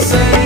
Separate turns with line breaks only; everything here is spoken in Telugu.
say.